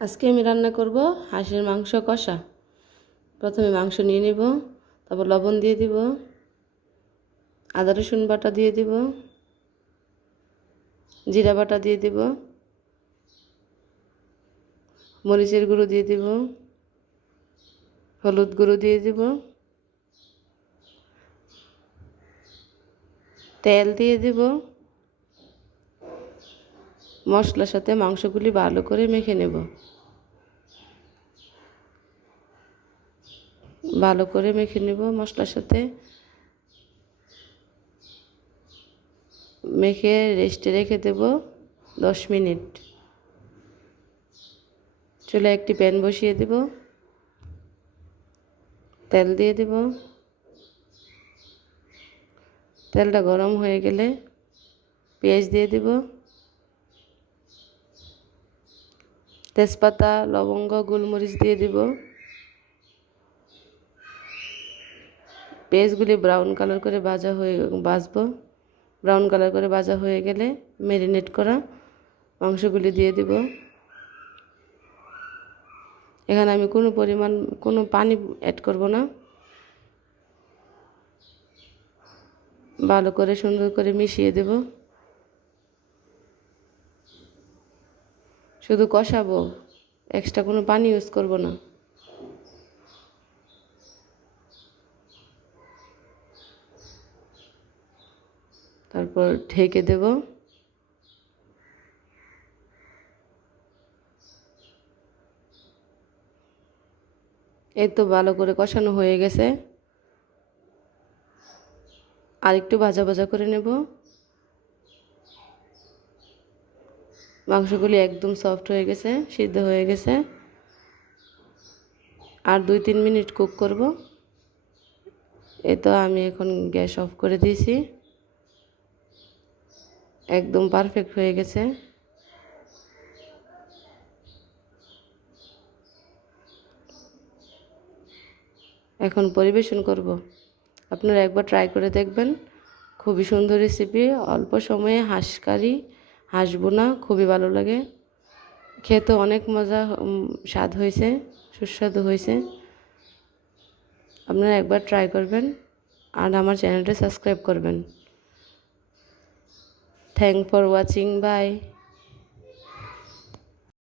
আজকে আমি রান্না করব হাঁসের মাংস কষা। প্রথমে মাংস নিয়ে নেব, তারপর লবণ দিয়ে দিব, আদা রসুন বাটা দিয়ে দিব, জিরা বাটা দিয়ে দিব, মরিচের গুঁড়ো দিয়ে দিব, হলুদ গুঁড়ো দিয়ে দিব, তেল দিয়ে দিব। মশলার সাথে মাংসগুলি ভালো করে মেখে নেব। ভালো করে মেখে নেব মশলার সাথে। মেখে রেস্টে রেখে দেব 10 মিনিট। চুলায় একটি প্যান বসিয়ে দেব, তেল দিয়ে দেব। তেলটা গরম হয়ে গেলে পেঁয়াজ দিয়ে দেব, তেজপাতা, লবঙ্গ, গোলমরিচ দিয়ে দেব। পেঁয়াজগুলি ব্রাউন কালার করে ভাজবো। ব্রাউন কালার করে ভাজা হয়ে গেলে ম্যারিনেট করা মাংসগুলি দিয়ে দেব। এখানে আমি কোনো পানি অ্যাড করব না। ভালো করে সুন্দর করে মিশিয়ে দেব। শুধু কষাবো, এক্সট্রা কোনো পানি ইউজ করব না। তারপর ঢেকে দেব। এই তো ভালো করে কষানো হয়ে গেছে। আর একটু ভাজা ভাজা করে নেব। মাংসগুলি একদম সফট হয়ে গেছে, সিদ্ধ হয়ে গেছে। আর 2-3 মিনিট কুক করব। এই তো আমি এখন গ্যাস অফ করে দিয়েছি। একদম পারফেক্ট হয়ে গেছে। এখন পরিবেশন করব। আপনারা একবার ট্রাই করে দেখবেন। খুবই সুন্দর রেসিপি। অল্প সময়ে হাঁস কারি, হাঁস বোনা খুবই ভালো লাগে। খেতে অনেক মজা, স্বাদ হয়েছে, সুস্বাদু হয়েছে। আপনারা একবার ট্রাই করবেন আর আমার চ্যানেলটা সাবস্ক্রাইব করবেন। Thank for watching. বাই।